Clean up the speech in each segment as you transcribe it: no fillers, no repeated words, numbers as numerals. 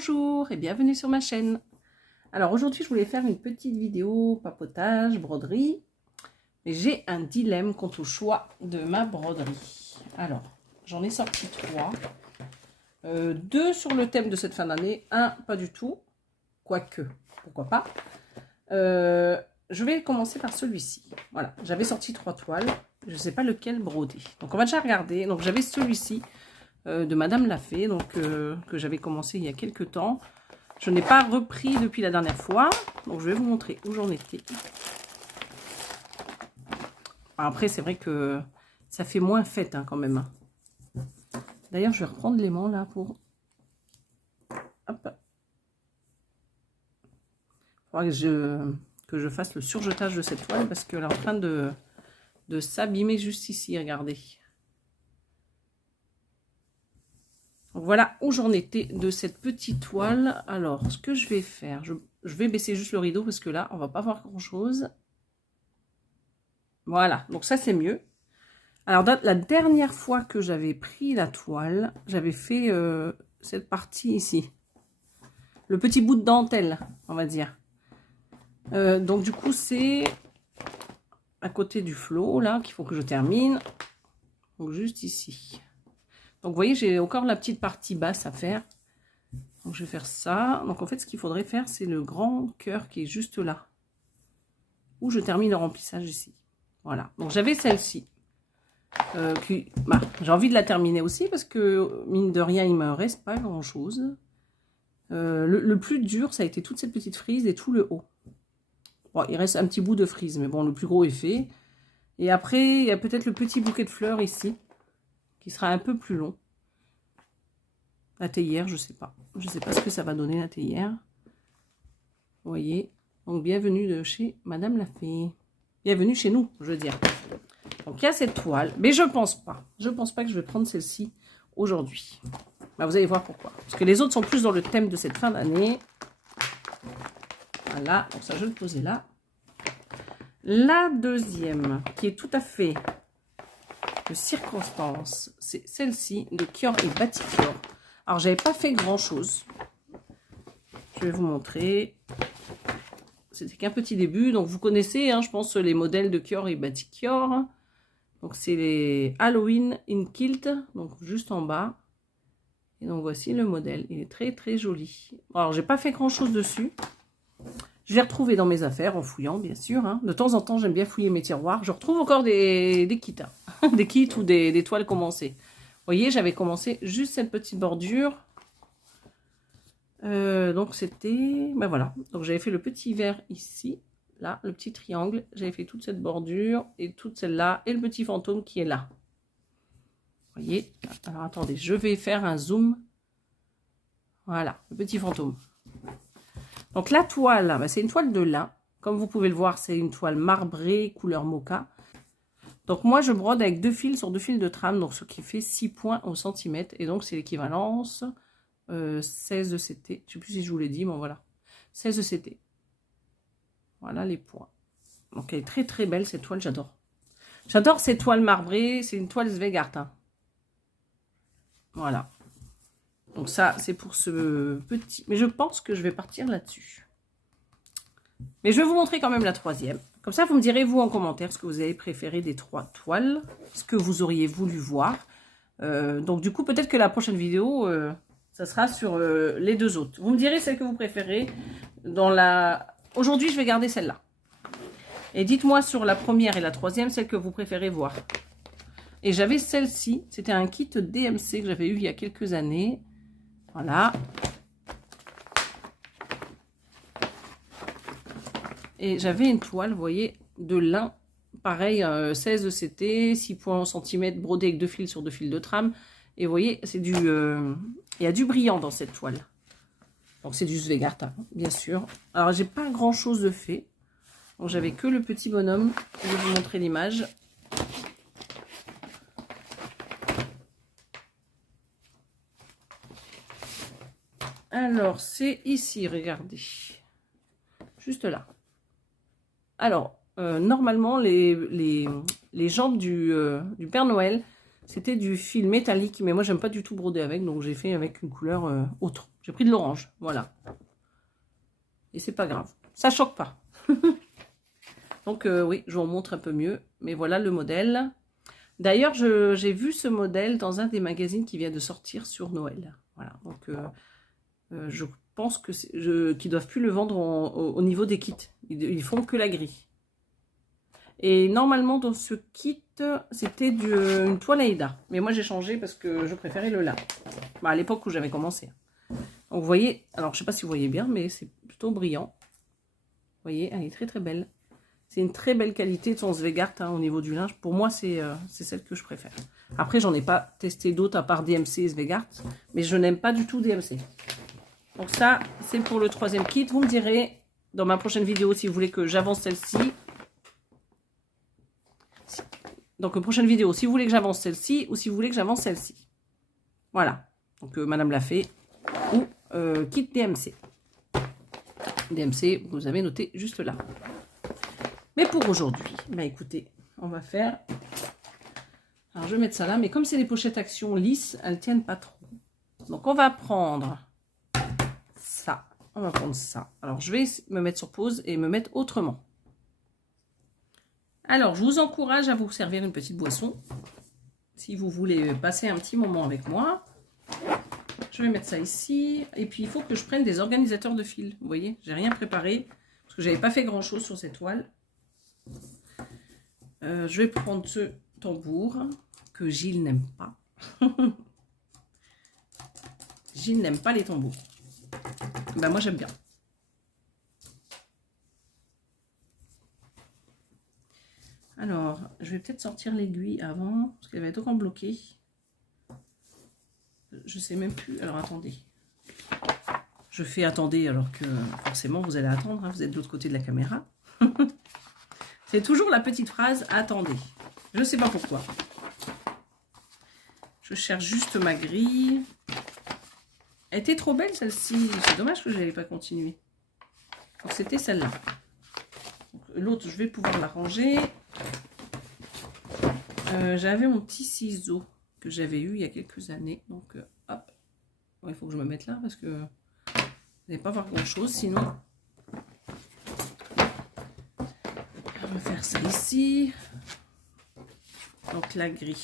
Bonjour et bienvenue sur ma chaîne. Alors aujourd'hui je voulais faire une petite vidéo papotage, broderie. Mais j'ai un dilemme quant au choix de ma broderie. Alors j'en ai sorti 3. 2 sur le thème de cette fin d'année, 1 pas du tout. Quoique, pourquoi pas. Je vais commencer par celui-ci. Voilà, j'avais sorti 3 toiles. Je ne sais pas lequel broder. Donc on va déjà regarder. Donc j'avais celui-ci. De Madame Lafay, donc que j'avais commencé il y a quelques temps. Je n'ai pas repris depuis la dernière fois, donc je vais vous montrer où j'en étais. Après, c'est vrai que ça fait moins fête hein, quand même. D'ailleurs, je vais reprendre l'aimant là pour... Hop. Il faudra que je fasse le surjetage de cette toile parce qu'elle est en train de s'abîmer juste ici, regardez. Donc voilà où j'en étais de cette petite toile. Alors, ce que je vais faire, je vais baisser juste le rideau parce que là, on va pas voir grand chose. Voilà, donc ça c'est mieux. Alors, la dernière fois que j'avais pris la toile, j'avais fait cette partie ici. Le petit bout de dentelle, on va dire. Donc du coup, c'est à côté du flot, là, qu'il faut que je termine. Donc juste ici. Donc, vous voyez, j'ai encore la petite partie basse à faire. Donc, je vais faire ça. Donc, en fait, ce qu'il faudrait faire, c'est le grand cœur qui est juste là. Où je termine le remplissage ici. Voilà. Donc, j'avais celle-ci. J'ai envie de la terminer aussi parce que, mine de rien, il ne me reste pas grand-chose. Le plus dur, ça a été toute cette petite frise et tout le haut. Bon, il reste un petit bout de frise, mais bon, le plus gros est fait. Et après, il y a peut-être le petit bouquet de fleurs ici, qui sera un peu plus long. La théière, je sais pas. Je sais pas ce que ça va donner la théière. Vous voyez. Donc bienvenue de chez Madame Lafay. Bienvenue chez nous, je veux dire. Donc il y a cette toile. Mais je pense pas. Je pense pas que je vais prendre celle-ci aujourd'hui. Bah, vous allez voir pourquoi. Parce que les autres sont plus dans le thème de cette fin d'année. Voilà. Donc ça, je vais le poser là. La deuxième, qui est tout à fait de circonstance, c'est celle-ci de Kior et Batikior. Alors, j'avais pas fait grand chose. Je vais vous montrer. C'était qu'un petit début. Donc, vous connaissez, hein, je pense, les modèles de Kior et Batikior. Donc, c'est les Halloween in Kilt. Donc, juste en bas. Et donc, voici le modèle. Il est très, très joli. Alors, j'ai pas fait grand chose dessus. Je l'ai retrouvé dans mes affaires en fouillant, bien sûr. Hein. De temps en temps, j'aime bien fouiller mes tiroirs. Je retrouve encore des kits. Hein. Des kits ou des toiles commencées. Vous voyez, j'avais commencé juste cette petite bordure. Donc c'était... Ben voilà. Donc j'avais fait le petit vert ici. Là, le petit triangle. J'avais fait toute cette bordure et toute celle-là. Et le petit fantôme qui est là. Vous voyez. Alors attendez, je vais faire un zoom. Voilà, le petit fantôme. Donc la toile, ben, c'est une toile de lin. Comme vous pouvez le voir, c'est une toile marbrée, couleur mocha. Donc moi, je brode avec 2 fils sur 2 fils de trame, donc ce qui fait 6 points au centimètre. Et donc, c'est l'équivalence 16 de CT. Je ne sais plus si je vous l'ai dit, mais voilà. 16 de CT. Voilà les points. Donc, elle est très très belle cette toile, j'adore. J'adore ces toiles marbrées, c'est une toile Zweigart. Hein. Voilà. Donc ça, c'est pour ce petit... Mais je pense que je vais partir là-dessus. Mais je vais vous montrer quand même la troisième. Comme ça, vous me direz, vous, en commentaire, ce que vous avez préféré des 3 toiles. Ce que vous auriez voulu voir. Donc, du coup, peut-être que la prochaine vidéo, ça sera sur les 2 autres. Vous me direz celle que vous préférez. Aujourd'hui, je vais garder celle-là. Et dites-moi sur la première et la troisième, celle que vous préférez voir. Et j'avais celle-ci. C'était un kit DMC que j'avais eu il y a quelques années. Voilà. Et j'avais une toile, vous voyez, de lin. Pareil, 16 de CT, 6 points au centimètre, brodé avec 2 fils sur 2 fils de trame. Et vous voyez, c'est du... il y a du brillant dans cette toile. Donc c'est du Zweigart, hein, bien sûr. Alors, j'ai pas grand-chose de fait. Donc, j'avais que le petit bonhomme. Je vais vous montrer l'image. Alors, c'est ici, regardez. Juste là. Alors, normalement, les jambes du Père Noël, C'était du fil métallique, mais moi, j'aime pas du tout broder avec, donc j'ai fait avec une couleur autre. J'ai pris de l'orange, voilà. Et c'est pas grave, ça choque pas. Donc oui, je vous montre un peu mieux, mais voilà le modèle. D'ailleurs, j'ai vu ce modèle dans un des magazines qui vient de sortir sur Noël. Voilà, donc je pense que qu'ils doivent plus le vendre au niveau des kits. Ils font que la grille. Et normalement, dans ce kit, c'était une toile Aida. Mais moi, j'ai changé parce que je préférais le lin. Bah, à l'époque où j'avais commencé. Donc, vous voyez, alors je sais pas si vous voyez bien, mais c'est plutôt brillant. Vous voyez, elle est très très belle. C'est une très belle qualité de son Zweigart hein, au niveau du linge. Pour moi, c'est celle que je préfère. Après, j'en ai pas testé d'autres à part DMC et Zweigart. Mais je n'aime pas du tout DMC. Donc ça, c'est pour le troisième kit. Vous me direz dans ma prochaine vidéo si vous voulez que j'avance celle-ci. Donc, prochaine vidéo, si vous voulez que j'avance celle-ci ou si vous voulez que j'avance celle-ci. Voilà. Donc, Madame l'a fait. Ou kit DMC. DMC, vous avez noté juste là. Mais pour aujourd'hui, bah écoutez, on va faire... Alors, je vais mettre ça là. Mais comme c'est des pochettes action lisses, elles ne tiennent pas trop. Donc, on va prendre ça. On va prendre ça. Alors, je vais me mettre sur pause et me mettre autrement. Alors, je vous encourage à vous servir une petite boisson. Si vous voulez passer un petit moment avec moi. Je vais mettre ça ici. Et puis, il faut que je prenne des organisateurs de fil. Vous voyez, j'ai rien préparé. Parce que je n'avais pas fait grand-chose sur cette toile. Je vais prendre ce tambour que Gilles n'aime pas. Gilles n'aime pas les tambours. Ben, moi, j'aime bien. Alors, je vais peut-être sortir l'aiguille avant, parce qu'elle va être encore bloquée. Je sais même plus. Alors, attendez. Je fais attendez, alors que forcément, vous allez attendre. Hein, vous êtes de l'autre côté de la caméra. C'est toujours la petite phrase « attendez ». Je ne sais pas pourquoi. Je cherche juste ma grille. Elle était trop belle, celle-ci. C'est dommage que je n'avais pas continué. Donc, c'était celle-là. L'autre, je vais pouvoir la ranger. J'avais mon petit ciseau que j'avais eu il y a quelques années. Donc, hop. Bon, il faut que je me mette là parce que vous n'allez pas voir grand-chose. Sinon, on va faire ça ici. Donc, la grille.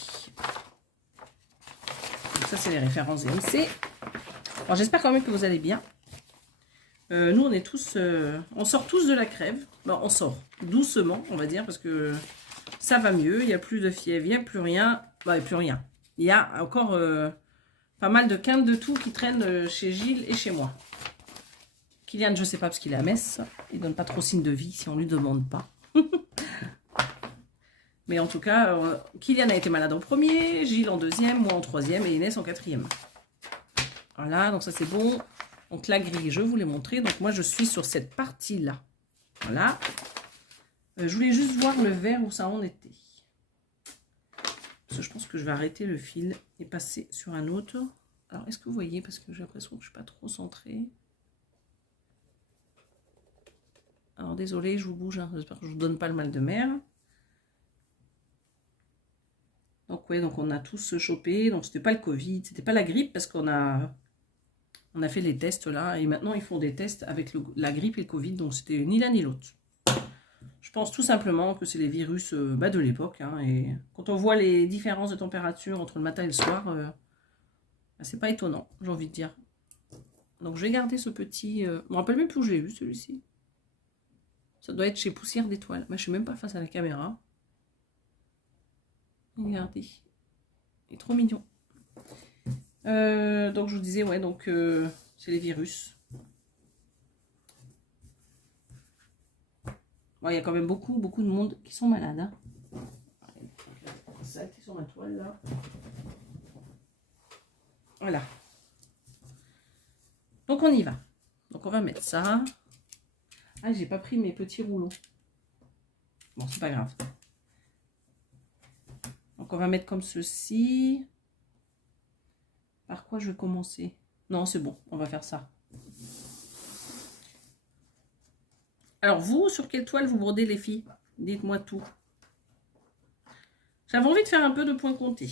Donc, ça, c'est les références DMC. Alors, j'espère quand même que vous allez bien. Nous, on est tous... on sort tous de la crève. Bon, on sort doucement, on va dire, parce que... ça va mieux, il n'y a plus de fièvre, il n'y a plus rien. Bah, il n'y a plus rien. Il y a encore pas mal de quintes de tout qui traînent chez Gilles et chez moi. Kylian, je ne sais pas parce qu'il est à Metz. Il ne donne pas trop signe de vie si on ne lui demande pas. Mais en tout cas, Kylian a été malade en premier, Gilles en deuxième, moi en troisième et Inès en quatrième. Voilà, donc ça c'est bon. Donc la grille, je vous l'ai montré. Donc moi, je suis sur cette partie-là. Voilà. Je voulais juste voir le vert où ça en était. Parce que je pense que je vais arrêter le fil et passer sur un autre. Alors, est-ce que vous voyez? Parce que j'ai l'impression que je ne suis pas trop centrée. Alors, désolé, je vous bouge. Hein. J'espère que je ne vous donne pas le mal de mer. Donc, ouais, donc on a tous chopé. Donc, c'était pas le Covid, c'était pas la grippe parce qu'on a fait les tests là. Et maintenant, ils font des tests avec la grippe et le Covid. Donc, c'était ni l'un ni l'autre. Je pense tout simplement que c'est les virus de l'époque. Hein, et quand on voit les différences de température entre le matin et le soir, c'est pas étonnant, j'ai envie de dire. Donc je vais garder ce petit... je me rappelle même plus où je l'ai eu celui-ci. Ça doit être chez Poussière d'Étoiles. Mais je suis même pas face à la caméra. Regardez. Il est trop mignon. Donc je vous disais, ouais, donc c'est les virus. Bon, il y a quand même beaucoup de monde qui sont malades. Hein. Ça a été sur ma toile là. Voilà. Donc on y va. Donc on va mettre ça. Ah, j'ai pas pris mes petits rouleaux. Bon, c'est pas grave. Donc on va mettre comme ceci. Par quoi je vais commencer? Non, c'est bon, on va faire ça. Alors vous, sur quelle toile vous brodez les filles? Dites-moi tout. J'avais envie de faire un peu de point compté.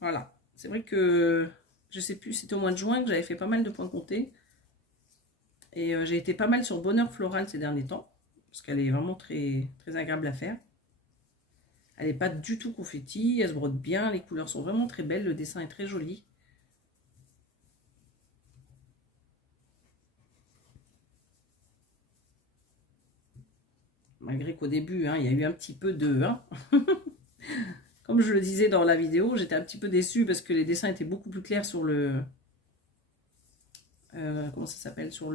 Voilà. C'est vrai que, je sais plus, c'était au mois de juin que j'avais fait pas mal de points comptés. Et j'ai été pas mal sur Bonheur Floral ces derniers temps. Parce qu'elle est vraiment très, très agréable à faire. Elle n'est pas du tout confetti, elle se brode bien, les couleurs sont vraiment très belles, le dessin est très joli. Malgré qu'au début, hein, il y a eu un petit peu de... Hein. Comme je le disais dans la vidéo, j'étais un petit peu déçue parce que les dessins étaient beaucoup plus clairs sur le... comment ça s'appelle? Sur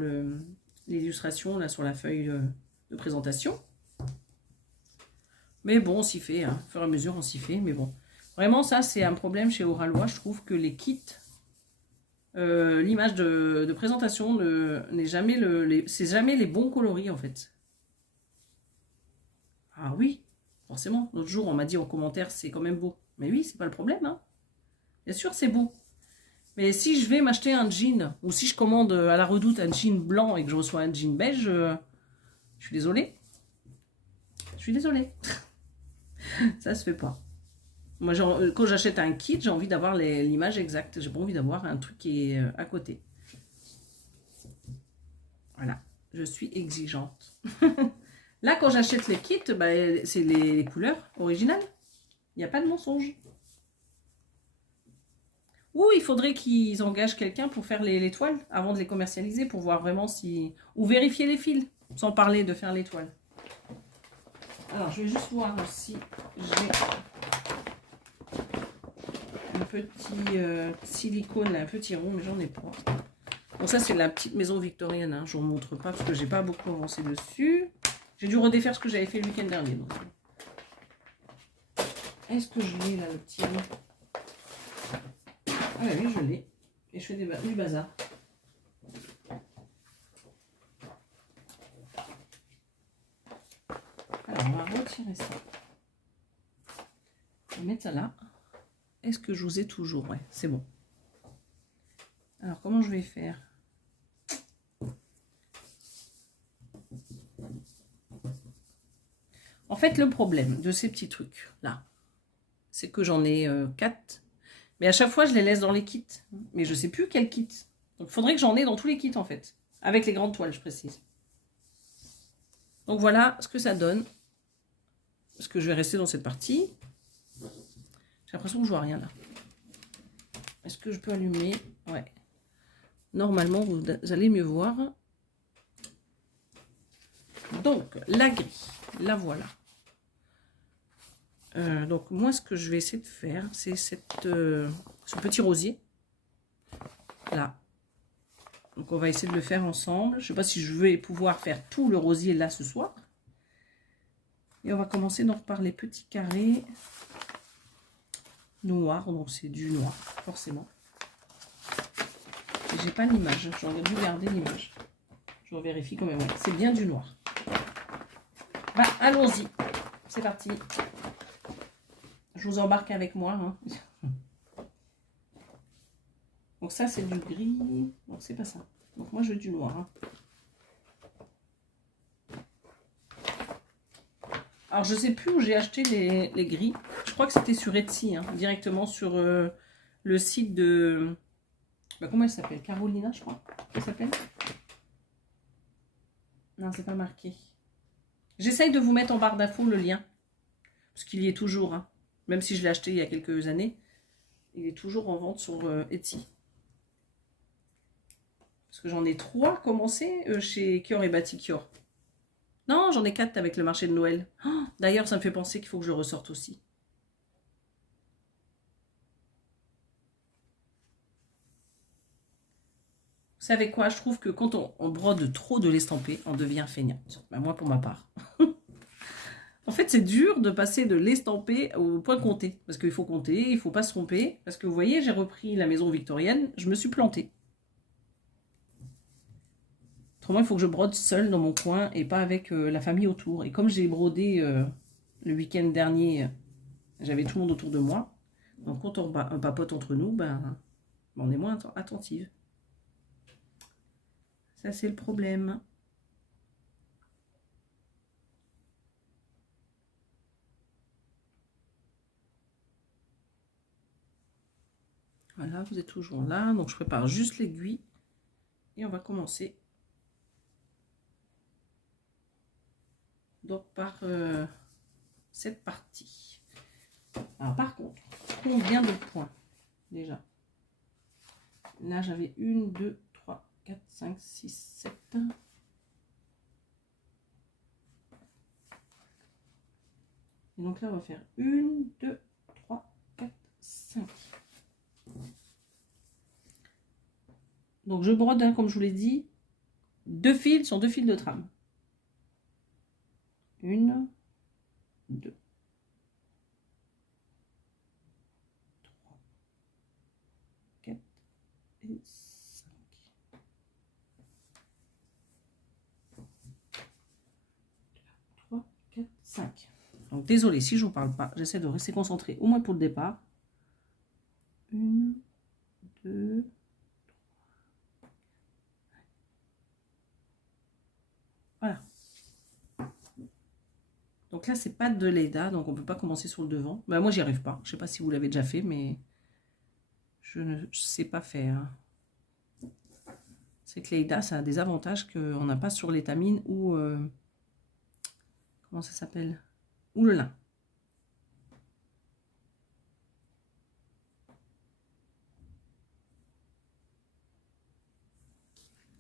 l'illustration, là, sur la feuille de présentation. Mais bon, on s'y fait, hein. Au fur et à mesure, on s'y fait, mais bon. Vraiment, ça, c'est un problème chez Oralois. Je trouve que les kits, l'image de présentation n'est jamais c'est jamais les bons coloris, en fait. Ah oui, forcément. L'autre jour, on m'a dit en commentaire, c'est quand même beau. Mais oui, c'est pas le problème, hein. Bien sûr, c'est beau. Mais si je vais m'acheter un jean, ou si je commande à la Redoute un jean blanc et que je reçois un jean beige, je suis désolée. Je suis désolée. Ça se fait pas. Moi, quand j'achète un kit, j'ai envie d'avoir l'image exacte. J'ai pas envie d'avoir un truc qui est à côté. Voilà, je suis exigeante. Là, quand j'achète les kits, bah, c'est les couleurs originales. Il n'y a pas de mensonge. Ou il faudrait qu'ils engagent quelqu'un pour faire les toiles avant de les commercialiser pour voir vraiment si... Ou vérifier les fils, sans parler de faire les toiles. Alors, je vais juste voir si j'ai un petit silicone, là, un petit rond, mais j'en ai pas. Bon, ça, c'est la petite maison victorienne. Hein. Je ne vous montre pas parce que j'ai pas beaucoup avancé dessus. J'ai dû redéfaire ce que j'avais fait le week-end dernier. Est-ce que je l'ai, là, le petit rond? Ah oui, je l'ai. Et je fais du bazar. Alors, on va retirer ça. On va mettre ça là. Est-ce que je vous ai toujours? Ouais, c'est bon. Alors, comment je vais faire? En fait, le problème de ces petits trucs là, c'est que j'en ai 4. Mais à chaque fois, je les laisse dans les kits. Mais je ne sais plus quel kit. Donc, il faudrait que j'en ai dans tous les kits, en fait. Avec les grandes toiles, je précise. Donc, voilà ce que ça donne. Parce que je vais rester dans cette partie. J'ai l'impression que je vois rien, là. Est-ce que je peux allumer? Ouais. Normalement, vous allez mieux voir. Donc, la grille. La voilà. Donc, moi, ce que je vais essayer de faire, c'est ce petit rosier. Là. Donc, on va essayer de le faire ensemble. Je ne sais pas si je vais pouvoir faire tout le rosier là ce soir. Et on va commencer donc par les petits carrés noirs. Donc, c'est du noir, forcément. Et j'ai pas l'image. J'aurais dû garder l'image. Je vérifie quand même. Ouais, c'est bien du noir. Bah, allons-y. C'est parti. Je vous embarque avec moi. Hein. Donc ça, c'est du gris. Donc c'est pas ça. Donc moi, je veux du noir. Hein. Alors, je sais plus où j'ai acheté les gris. Je crois que c'était sur Etsy, hein, directement sur le site de... Bah, comment elle s'appelle? Carolina, je crois. Elle s'appelle? Non, c'est pas marqué. J'essaye de vous mettre en barre d'infos le lien. Parce qu'il y est toujours. Hein. Même si je l'ai acheté il y a quelques années. Il est toujours en vente sur Etsy. Parce que j'en ai 3 commencés chez Kior et Batikior. Non, j'en ai 4 avec le marché de Noël. Oh, d'ailleurs, ça me fait penser qu'il faut que je le ressorte aussi. Vous savez quoi? Je trouve que quand on brode trop de l'estampé, on devient feignante. Ben, moi, pour ma part. En fait, c'est dur de passer de l'estampé au point compté. Parce qu'il faut compter, il ne faut pas se tromper. Parce que vous voyez, j'ai repris la maison victorienne, je me suis plantée. Autrement, il faut que je brode seule dans mon coin et pas avec la famille autour. Et comme j'ai brodé le week-end dernier, j'avais tout le monde autour de moi. Donc quand on papote entre nous, ben, on est moins attentive. Ça, c'est le problème. Voilà, vous êtes toujours là. Donc, je prépare juste l'aiguille. Et on va commencer. Donc, par cette partie. Alors, par contre, combien de points déjà? Là, j'avais 1, 2, 3, 4, 5, 6, 7. Et donc là, on va faire 1, 2, 3, 4, 5. Donc, je brode, hein, comme je vous l'ai dit, 2 fils sur 2 fils de trame. 1, 2, 3, 4 et 5. 3, 4, 5. Donc, désolé si je ne vous parle pas. J'essaie de rester concentré, au moins pour le départ. 1, 2, voilà. Donc là, c'est pas de Leda, donc on ne peut pas commencer sur le devant. Ben, moi, j'y arrive pas. Je ne sais pas si vous l'avez déjà fait, mais je ne sais pas faire. C'est que Leda, ça a des avantages qu'on n'a pas sur l'étamine ou... comment ça s'appelle? Ou le lin.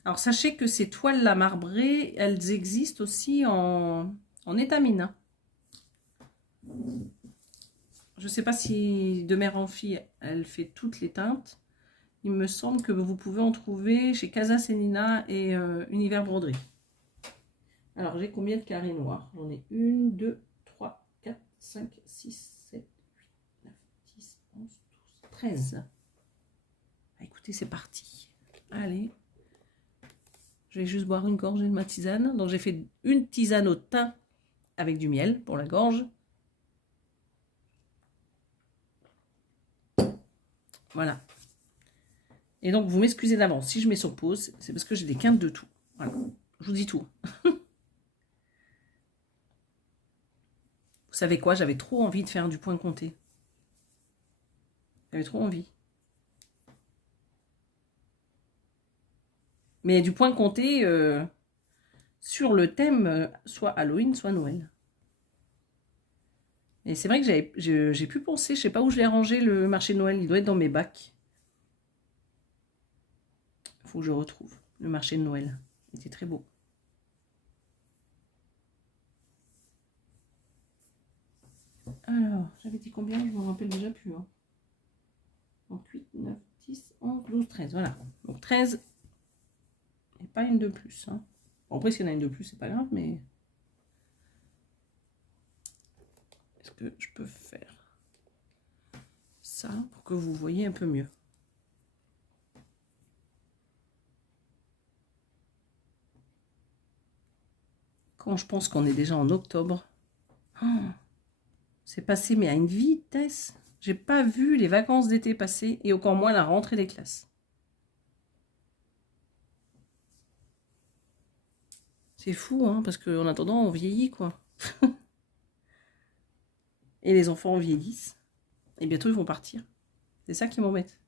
Alors, sachez que ces toiles-là marbrées, elles existent aussi en étamine. Je ne sais pas si de mère en fille, elle fait toutes les teintes. Il me semble que vous pouvez en trouver chez Casa Senina et Univers Broderie. Alors, j'ai combien de carrés noirs? J'en ai 1, 2, 3, 4, 5, 6, 7, 8, 9, 10, 11, 12, 13. Écoutez, c'est parti. Allez. Je vais juste boire une gorgée de ma tisane. Donc, j'ai fait une tisane au thym avec du miel pour la gorge. Voilà. Et donc, vous m'excusez d'avance. Si je mets sur pause, c'est parce que j'ai des quintes de tout. Voilà. Je vous dis tout. Vous savez quoi? J'avais trop envie de faire du point compté. J'avais trop envie. Mais du point compté sur le thème soit Halloween, soit Noël. Et c'est vrai que j'ai pu penser, je sais pas où je l'ai rangé le marché de Noël. Il doit être dans mes bacs. Il faut que je retrouve le marché de Noël. Il était très beau. Alors, j'avais dit combien? Je ne me rappelle déjà plus. Hein. Donc 8, 9, 10, 11, 12, 13. Voilà. Donc 13 et pas une de plus. Hein. Bon, après, s'il y en a une de plus, c'est pas grave, mais... Est-ce que je peux faire ça pour que vous voyez un peu mieux? Quand je pense qu'on est déjà en octobre... Oh, c'est passé, mais à une vitesse. J'ai pas vu les vacances d'été passer et encore moins la rentrée des classes. C'est fou, hein, parce qu'en attendant, on vieillit, quoi. Et les enfants vieillissent. Et bientôt, ils vont partir. C'est ça qui m'embête.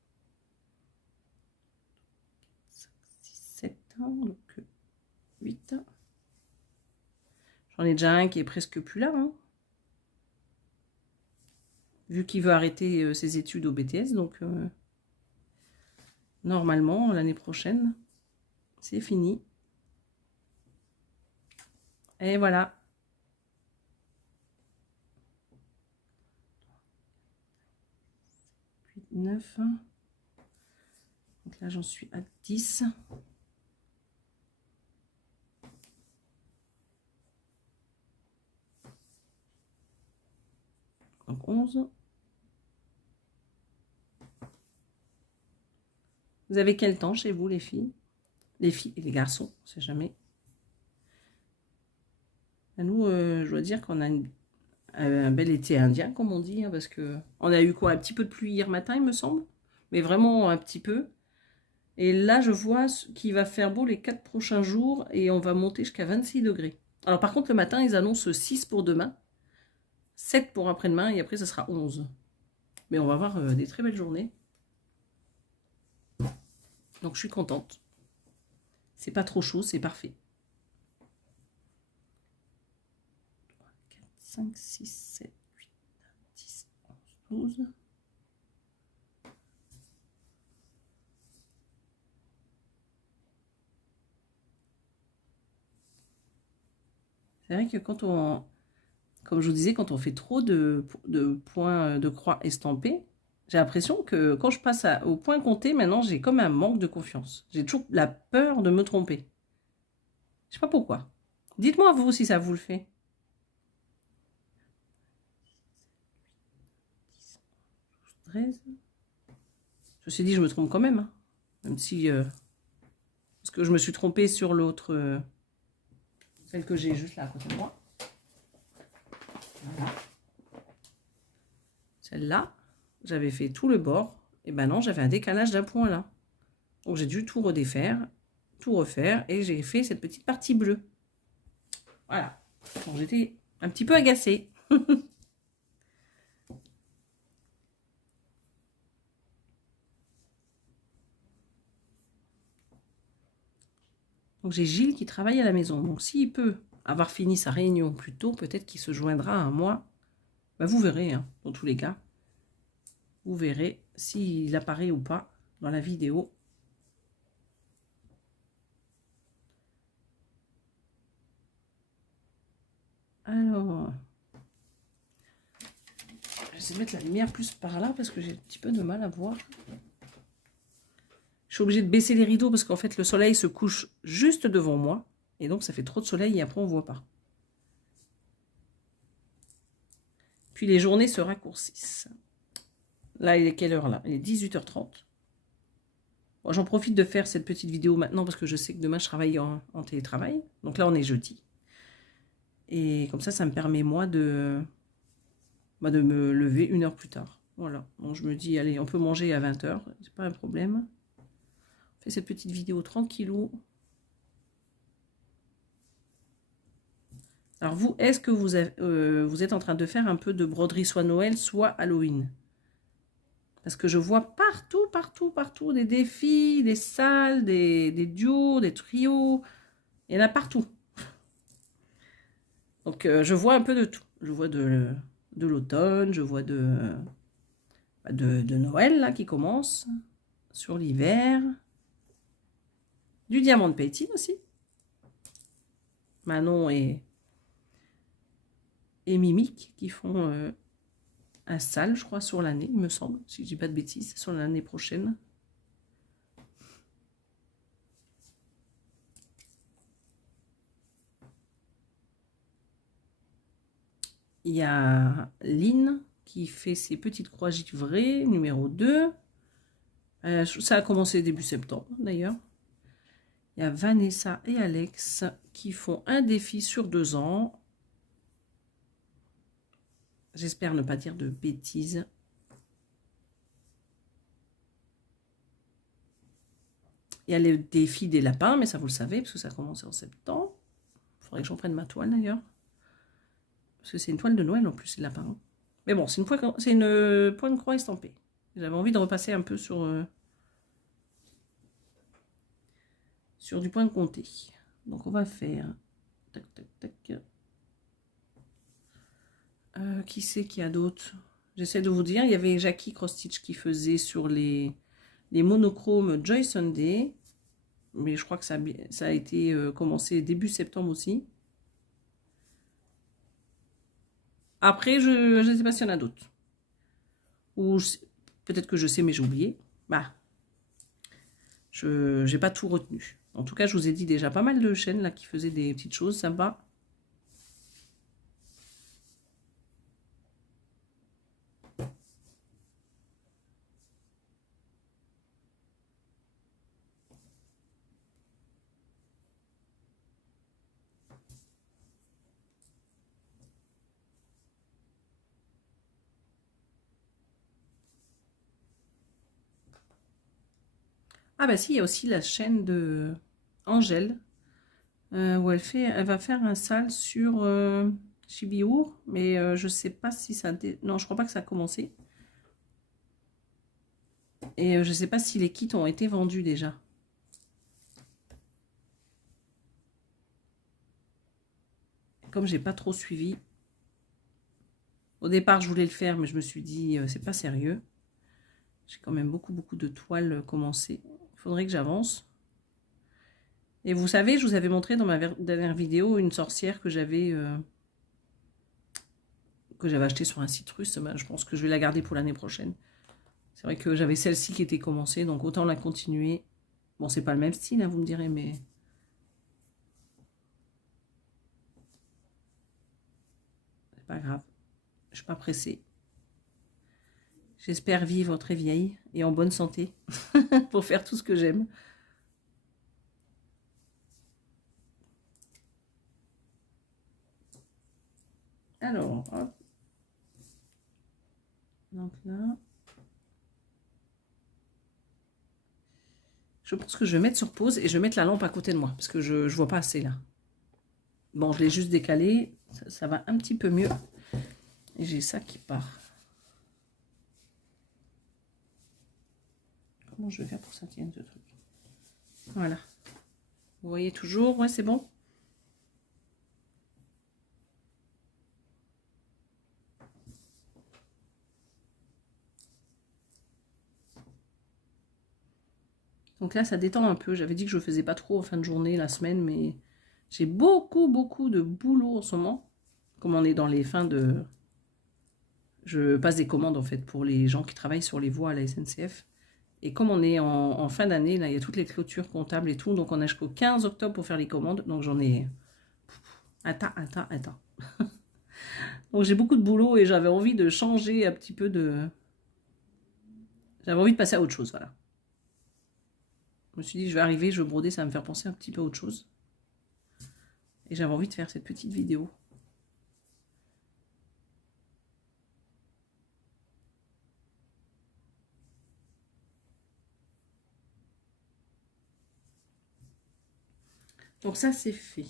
5, 6, 7 ans, donc 8. J'en ai déjà un qui est presque plus là, hein. Vu qu'il veut arrêter ses études au BTS, donc normalement, l'année prochaine, c'est fini. Et voilà. 8, 9. Donc là, j'en suis à 10. Donc 11. Vous avez quel temps chez vous, les filles? Les filles et les garçons, on ne sait jamais. À nous, je dois dire qu'on a un bel été indien, comme on dit, hein, parce que on a eu quoi, un petit peu de pluie hier matin, il me semble, mais vraiment un petit peu. Et là, je vois qu'il va faire beau les 4 prochains jours et on va monter jusqu'à 26 degrés. Alors par contre, le matin, ils annoncent 6 pour demain, 7 pour après-demain et après, ça sera 11. Mais on va avoir des très belles journées. Donc je suis contente. C'est pas trop chaud, c'est parfait. 3, 4, 5, 6, 7, 8, 9, 10, 11, 12. C'est vrai que quand on, comme je vous disais, quand on fait trop de points de croix estampés, j'ai l'impression que quand je passe au point compté, maintenant j'ai comme un manque de confiance. J'ai toujours la peur de me tromper. Je sais pas pourquoi. Dites-moi vous si ça vous le fait. 13. Ceci dit, je me trompe quand même. Hein. Même si... parce que je me suis trompée sur l'autre... celle que j'ai juste là à côté de moi. Voilà. Celle-là, j'avais fait tout le bord. Et ben non, j'avais un décalage d'un point là. Donc j'ai dû tout redéfaire, tout refaire. Et j'ai fait cette petite partie bleue. Voilà. Donc j'étais un petit peu agacée. Donc j'ai Gilles qui travaille à la maison. Donc s'il peut avoir fini sa réunion plus tôt, peut-être qu'il se joindra à moi. Ben, vous verrez, hein, dans tous les cas. Vous verrez s'il apparaît ou pas dans la vidéo. Alors, je vais essayer de mettre la lumière plus par là parce que j'ai un petit peu de mal à voir. Je suis obligée de baisser les rideaux parce qu'en fait le soleil se couche juste devant moi. Et donc ça fait trop de soleil et après on ne voit pas. Puis les journées se raccourcissent. Là, il est quelle heure là? Il est 18h30. Bon, j'en profite de faire cette petite vidéo maintenant parce que je sais que demain je travaille en télétravail. Donc là on est jeudi. Et comme ça me permet moi de me lever 1 heure plus tard. Voilà. Donc je me dis, allez, on peut manger à 20h. C'est pas un problème. On fait cette petite vidéo tranquillou. Alors vous, est-ce que vous êtes en train de faire un peu de broderie soit Noël, soit Halloween? Parce que je vois partout des défis, des salles, des duos, des trios. Il y en a partout. Donc je vois un peu de tout. Je vois de l'automne, je vois de Noël là qui commence, sur l'hiver. Du diamant de painting aussi. Manon et Mimique qui font un sale, je crois, sur l'année, il me semble, si je dis pas de bêtises, sur l'année prochaine. Il y a Lynn qui fait ses petites croix givrées, numéro 2. Ça a commencé début septembre, d'ailleurs. Il y a Vanessa et Alex qui font un défi sur 2 ans. J'espère ne pas dire de bêtises. Il y a le défi des lapins, mais ça vous le savez, parce que ça a commencé en septembre. Il faudrait que j'en prenne ma toile d'ailleurs. Parce que c'est une toile de Noël en plus, c'est le lapin. Mais bon, c'est une pointe croix estampée. J'avais envie de repasser un peu sur du point comté. Donc on va faire... Tac, tac, tac. Qui c'est qu'il y a d'autres? J'essaie de vous dire, il y avait Jackie Cross-Stitch qui faisait sur les monochromes Joy Sunday. Mais je crois que ça a été commencé début septembre aussi. Après, je ne sais pas s'il y en a d'autres. Ou peut-être que je sais, mais j'ai oublié. Bah, je n'ai pas tout retenu. En tout cas, je vous ai dit déjà pas mal de chaînes là qui faisaient des petites choses sympas. Ah bah si, il y a aussi la chaîne de Angèle, où elle va faire un sale sur Chibiur, mais je sais pas si ça... Non, je crois pas que ça a commencé. Et je sais pas si les kits ont été vendus déjà. comme j'ai pas trop suivi, au départ je voulais le faire, mais je me suis dit c'est pas sérieux. J'ai quand même beaucoup de toiles commencées. Il faudrait que j'avance. Et vous savez, je vous avais montré dans ma dernière vidéo une sorcière que j'avais achetée sur un site russe. Ben, je pense que je vais la garder pour l'année prochaine. C'est vrai que j'avais celle-ci qui était commencée, donc autant la continuer. Bon, c'est pas le même style, hein, vous me direz, mais... c'est pas grave. Je suis pas pressée. J'espère vivre très vieille et en bonne santé pour faire tout ce que j'aime. Alors, hop. Donc là... je pense que je vais mettre sur pause et je vais mettre la lampe à côté de moi, parce que je ne vois pas assez là. Bon, je l'ai juste décalé, ça va un petit peu mieux. Et j'ai ça qui part. Comment je vais faire pour que ça tienne ce truc? Voilà. Vous voyez toujours? Ouais, c'est bon. Donc là, ça détend un peu. J'avais dit que je ne faisais pas trop en fin de journée, la semaine, mais j'ai beaucoup de boulot en ce moment. Comme on est dans les fins de... je passe des commandes, en fait, pour les gens qui travaillent sur les voies à la SNCF. Et comme on est en fin d'année, là, il y a toutes les clôtures comptables et tout. Donc, on a jusqu'au 15 octobre pour faire les commandes. Donc, j'en ai... attends. Donc, j'ai beaucoup de boulot et j'avais envie de changer un petit peu de... j'avais envie de passer à autre chose, voilà. Je me suis dit, je vais arriver, je vais broder, ça va me faire penser un petit peu à autre chose. Et j'avais envie de faire cette petite vidéo. Donc ça, c'est fait.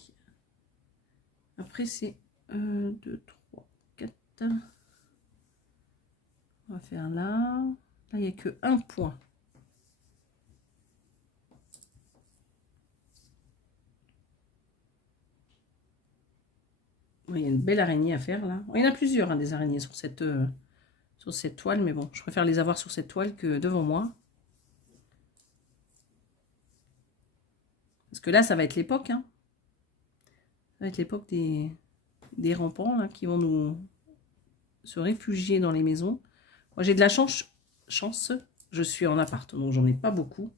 Après, c'est 1, 2, 3, 4. On va faire là. Là, il n'y a que un point. Il y a une belle araignée à faire là. Il y en a plusieurs, hein, des araignées sur cette toile, mais bon, je préfère les avoir sur cette toile que devant moi. Parce que là, ça va être l'époque. Hein. Ça va être l'époque des rampants là, qui vont nous se réfugier dans les maisons. Moi, j'ai de la chance. Je suis en appart, donc j'en ai pas beaucoup.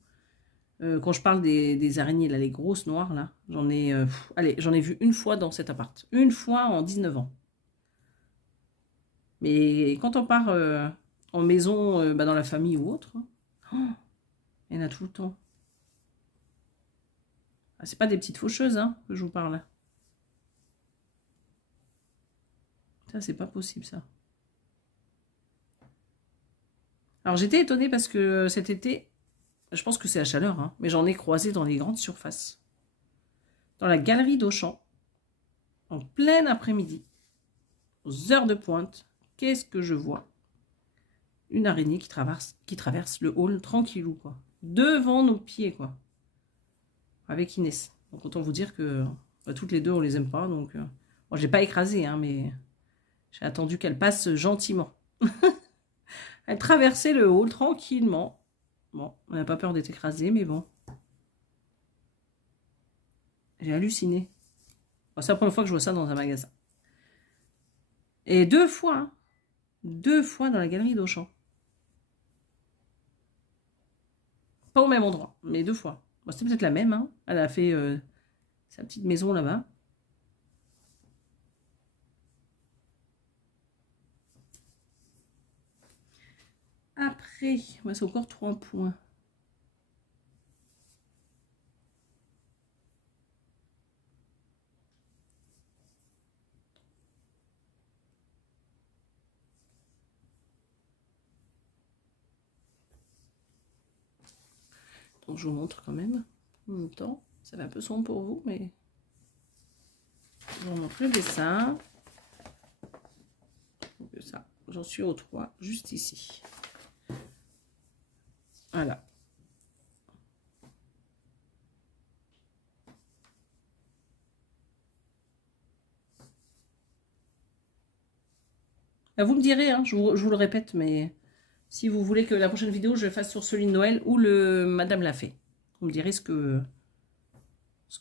Quand je parle des araignées, là, les grosses noires, là, j'en ai, j'en ai vu une fois dans cet appart. Une fois en 19 ans. Mais quand on part en maison, dans la famille ou autre, il y en a tout le temps. Ah, c'est pas des petites faucheuses hein, que je vous parle. Ça, c'est pas possible, ça. Alors, j'étais étonnée parce que cet été, je pense que c'est la chaleur, hein, mais j'en ai croisé dans les grandes surfaces. Dans la galerie d'Auchan, en plein après-midi, aux heures de pointe, qu'est-ce que je vois? Une araignée qui traverse le hall tranquillou, quoi. Devant nos pieds, quoi. Avec Inès. Donc, autant vous dire que toutes les deux, on les aime pas. Donc, moi, je l'ai pas écrasée, hein, mais j'ai attendu qu'elle passe gentiment. Elle traversait le hall tranquillement. Bon, on n'a pas peur d'être écrasé, mais bon. J'ai halluciné. Bon, c'est la première fois que je vois ça dans un magasin. Et 2 fois, hein, 2 fois dans la galerie d'Auchan. Pas au même endroit, mais 2 fois. Bon, c'était peut-être la même. Hein. Elle a fait sa petite maison là-bas. Après, c'est encore 3 points. Donc je vous montre quand même. En même temps, ça va un peu sombre pour vous, mais je vous montre le dessin. Donc ça, j'en suis au 3, juste ici. Voilà. Vous me direz, hein, je vous le répète, mais si vous voulez que la prochaine vidéo, je fasse sur celui de Noël ou le Madame l'a fait. Vous me direz ce que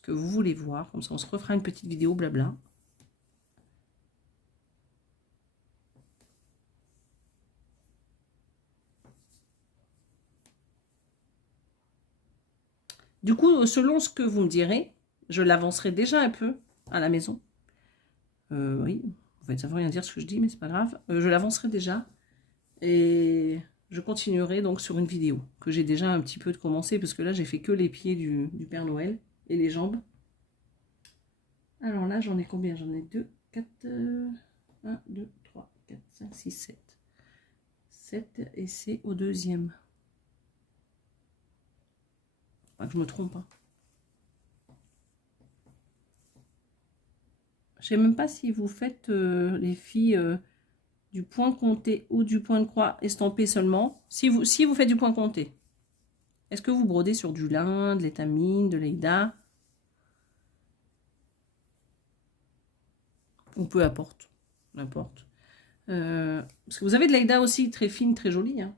vous voulez voir. Comme ça, on se refera une petite vidéo, blabla. Du coup, selon ce que vous me direz, je l'avancerai déjà un peu à la maison. Oui, en fait, ça ne veut rien dire ce que je dis, mais c'est pas grave. Je l'avancerai déjà. Et je continuerai donc sur une vidéo que j'ai déjà un petit peu de commencer, parce que là, j'ai fait que les pieds du Père Noël et les jambes. Alors là, j'en ai combien? J'en ai 2, 4, 1, 2, 3, 4, 5, 6, 7. 7 et c'est au deuxième. Pas que je me trompe, hein. Je sais même pas si vous faites, les filles, du point compté ou du point de croix estampé seulement. Si vous faites du point compté, est-ce que vous brodez sur du lin, de l'étamine, de l'Aïda? Ou peu importe, n'importe. Parce que vous avez de l'Aïda aussi très fine, très jolie, hein.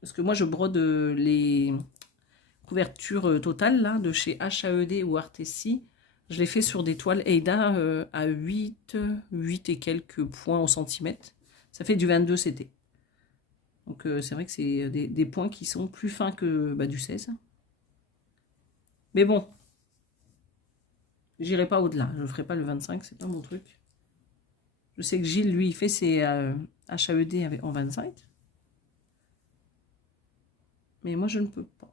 Parce que moi, je brode les couvertures totales là, de chez HAED ou Artessi. Je l'ai fait sur des toiles Aïda à 8 et quelques points au centimètre. Ça fait du 22 CT. Donc c'est vrai que c'est des points qui sont plus fins que du 16. Mais bon, j'irai pas au-delà. Je ne ferai pas le 25, c'est pas mon truc. Je sais que Gilles, lui, il fait ses HAED en 25. Mais moi, je ne peux pas.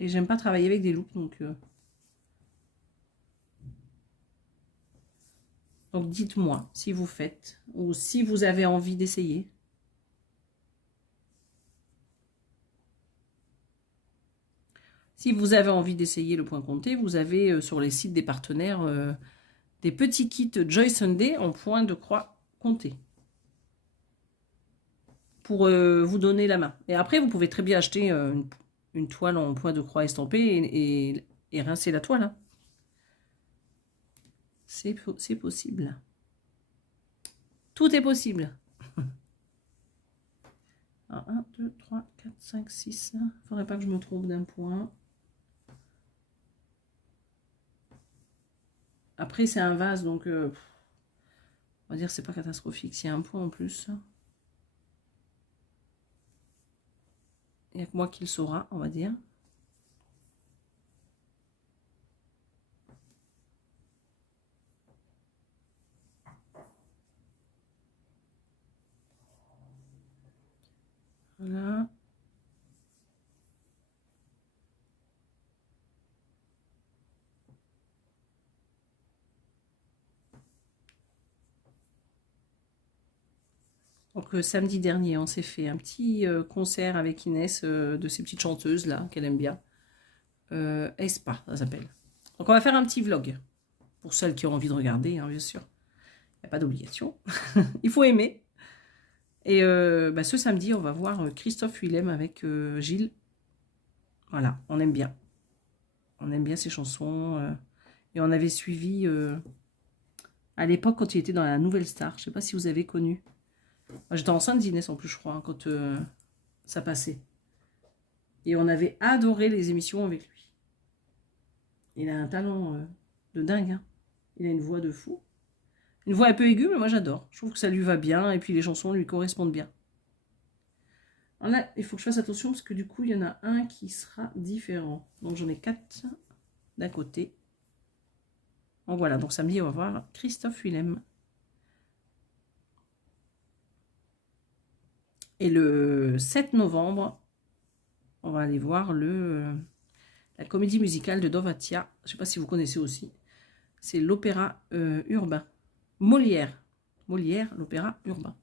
Et j'aime pas travailler avec des loupes, donc... Donc dites-moi si vous faites ou si vous avez envie d'essayer. Si vous avez envie d'essayer le point compté, vous avez sur les sites des partenaires des petits kits Joy Sunday en point de croix compté. Pour vous donner la main. Et après, vous pouvez très bien acheter une toile en point de croix estampée et rincer la toile. Hein. C'est possible. Tout est possible. 1, 2, 3, 4, 5, 6. Il ne faudrait pas que je me trompe d'un point. Après, c'est un vase, donc on va dire c'est pas catastrophique. S'il y a un point en plus, il n'y a que moi qui le saura, on va dire. Voilà. Donc samedi dernier, on s'est fait un petit concert avec Inès de ces petites chanteuses là qu'elle aime bien. Espa, ça s'appelle. Donc on va faire un petit vlog pour celles qui ont envie de regarder, hein, bien sûr. Il n'y a pas d'obligation. Il faut aimer. Et ce samedi, on va voir Christophe Willem avec Gilles. Voilà, on aime bien. On aime bien ses chansons. Et on avait suivi à l'époque quand il était dans la Nouvelle Star. Je ne sais pas si vous avez connu. J'étais enceinte d'Inès en plus, je crois, hein, quand ça passait. Et on avait adoré les émissions avec lui. Il a un talent de dingue. Hein. Il a une voix de fou. Une voix un peu aiguë, mais moi j'adore. Je trouve que ça lui va bien et puis les chansons lui correspondent bien. Alors là, il faut que je fasse attention parce que du coup, il y en a un qui sera différent. Donc j'en ai 4 d'un côté. Donc voilà, donc samedi, on va voir Christophe Willem. Et le 7 novembre, on va aller voir la comédie musicale de Dovatia. Je ne sais pas si vous connaissez aussi. C'est l'opéra urbain. Molière. Molière, l'opéra urbain.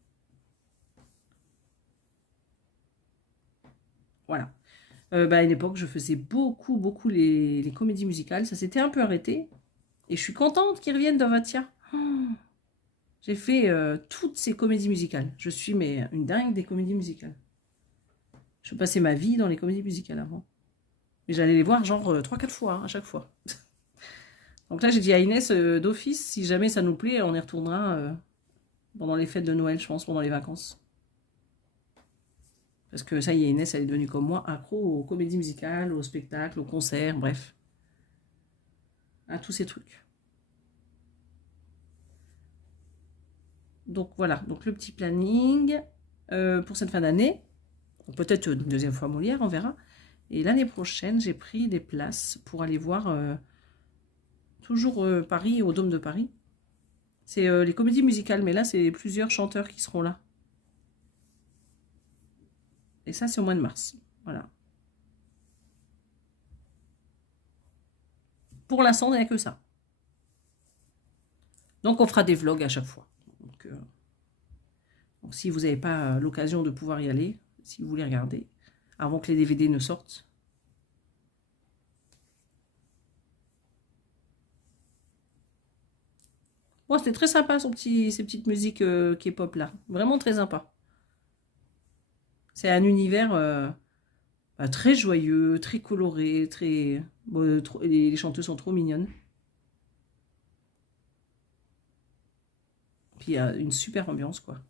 Voilà. À une époque, je faisais beaucoup les comédies musicales. Ça s'était un peu arrêté. Et je suis contente qu'ils reviennent Dovatia. Oh, j'ai fait toutes ces comédies musicales. Je suis une dingue des comédies musicales. Je passais ma vie dans les comédies musicales avant. Mais j'allais les voir genre 3-4 fois hein, à chaque fois. Donc là, j'ai dit à Inès d'office, si jamais ça nous plaît, on y retournera pendant les fêtes de Noël, je pense, pendant les vacances. Parce que ça y est, Inès, elle est devenue comme moi, accro aux comédies musicales, aux spectacles, aux concerts, bref. À tous ces trucs. Donc voilà, donc le petit planning pour cette fin d'année. Peut-être une deuxième fois Molière, on verra. Et l'année prochaine, j'ai pris des places pour aller voir toujours Paris, au Dôme de Paris. C'est les comédies musicales, mais là, c'est plusieurs chanteurs qui seront là. Et ça, c'est au mois de mars. Voilà. Pour l'instant, il n'y a que ça. Donc, on fera des vlogs à chaque fois. Donc si vous n'avez pas l'occasion de pouvoir y aller, si vous voulez regarder, avant que les DVD ne sortent. Bon, c'était très sympa ces petites musiques K-pop là. Vraiment très sympa. C'est un univers très joyeux, très coloré, très... Bon, les chanteuses sont trop mignonnes. Puis il y a une super ambiance, quoi.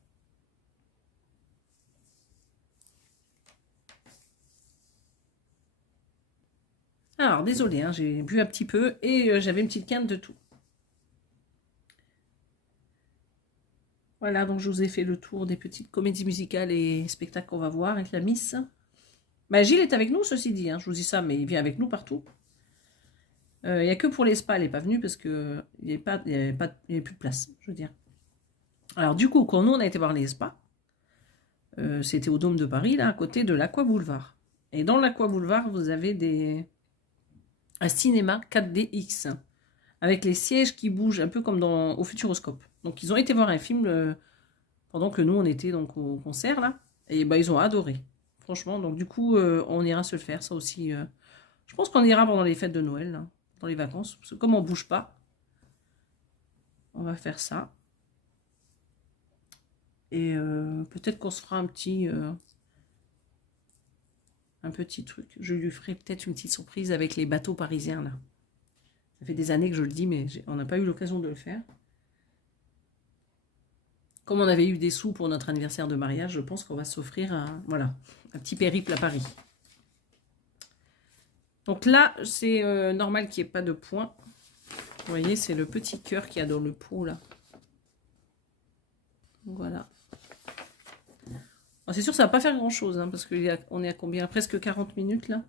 Alors, désolé, hein, j'ai bu un petit peu et j'avais une petite quinte de tout. Voilà, donc je vous ai fait le tour des petites comédies musicales et spectacles qu'on va voir avec la Miss. Bah, Gilles est avec nous, ceci dit, hein, je vous dis ça, mais il vient avec nous partout. Il n'y a que pour les spas, elle n'est pas venue parce qu'il n'y avait plus de place, je veux dire. Alors du coup, quand nous on a été voir les spas, c'était au Dôme de Paris, là, à côté de l'Aqua Boulevard. Et dans l'Aqua Boulevard, vous avez un cinéma 4DX, avec les sièges qui bougent, un peu comme au Futuroscope. Donc ils ont été voir un film pendant que nous on était donc au concert, là, et bah, ils ont adoré. Franchement, donc du coup, on ira se le faire, ça aussi. Je pense qu'on ira pendant les fêtes de Noël, là, dans les vacances, parce que comme on bouge pas, on va faire ça. Et peut-être qu'on se fera un petit truc. Je lui ferai peut-être une petite surprise avec les bateaux parisiens, là. Ça fait des années que je le dis, mais on n'a pas eu l'occasion de le faire. Comme on avait eu des sous pour notre anniversaire de mariage, je pense qu'on va s'offrir un petit périple à Paris. Donc là, c'est normal qu'il n'y ait pas de points. Vous voyez, c'est le petit cœur qu'il y a dans le pot, là. Voilà. C'est sûr, ça ne va pas faire grand-chose, hein, parce qu'on est à combien? Presque 40 minutes, là.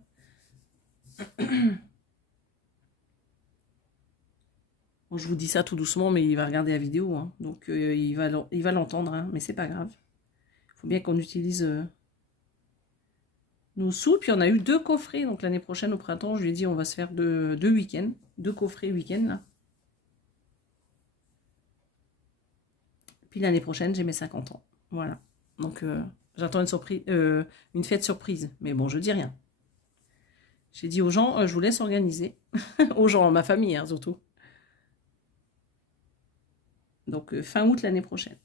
Bon, je vous dis ça tout doucement, mais il va regarder la vidéo, hein, donc il va l'entendre, hein, mais c'est pas grave. Il faut bien qu'on utilise nos sous. Puis on a eu 2 coffrets, donc l'année prochaine, au printemps, je lui ai dit on va se faire 2 week-ends, 2 coffrets week-end, là. Puis l'année prochaine, j'ai mes 50 ans. Voilà. Donc j'attends une surprise, une fête surprise. Mais bon, je dis rien. J'ai dit aux gens, je vous laisse organiser. Aux gens, ma famille, hein, surtout. Donc fin août l'année prochaine.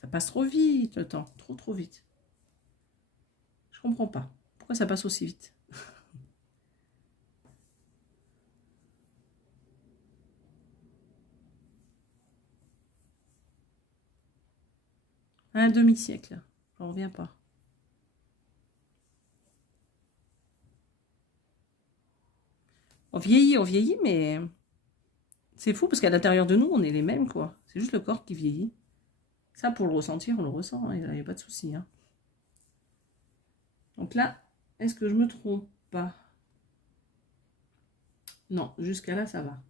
Ça passe trop vite le temps, trop vite. Je comprends pas. Pourquoi ça passe aussi vite? Un demi-siècle, j'en reviens pas. On vieillit, mais c'est fou parce qu'à l'intérieur de nous, on est les mêmes, quoi. C'est juste le corps qui vieillit. Ça, pour le ressentir, on le ressent, hein, il n'y a pas de souci. Hein. Donc là, est-ce que je me trompe pas? Non, jusqu'à là, ça va.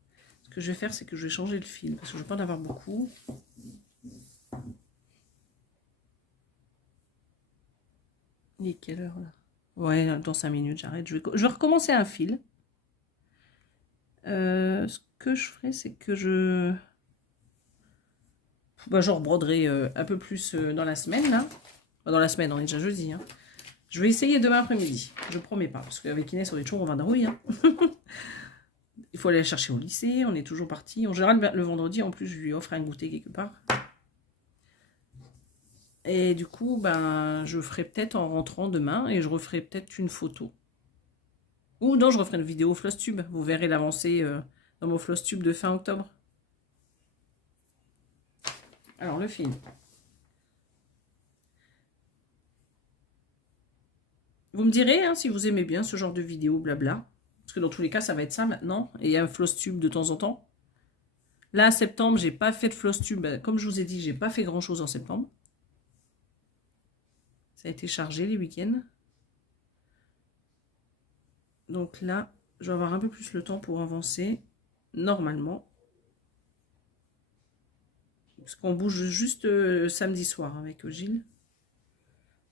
Ce que je vais faire, c'est que je vais changer le fil, parce que je ne veux pas en avoir beaucoup. Il est quelle heure, là? Ouais, dans 5 minutes, j'arrête. Je vais recommencer un fil. Ce que je ferai, c'est que je rebroderai un peu plus dans la semaine, là. Dans la semaine, on est déjà jeudi, hein. Je vais essayer demain après-midi. Je promets pas, parce qu'avec Inès, on est toujours en vadrouille, hein. Il faut aller la chercher au lycée, on est toujours parti. En général, le vendredi, en plus, je lui offre un goûter quelque part. Et du coup, ben, je ferai peut-être en rentrant demain, et je referai peut-être une photo. Ou non, je referai une vidéo Flosstube. Vous verrez l'avancée dans mon floss tube de fin octobre. Alors, le fil. Vous me direz hein, si vous aimez bien ce genre de vidéo, blabla. Parce que dans tous les cas, ça va être ça maintenant. Et il y a un floss tube de temps en temps. Là, en septembre, j'ai pas fait de floss tube. Comme je vous ai dit, j'ai pas fait grand chose en septembre. Ça a été chargé les week-ends. Donc là, je vais avoir un peu plus le temps pour avancer. Normalement. Parce qu'on bouge juste samedi soir avec Gilles.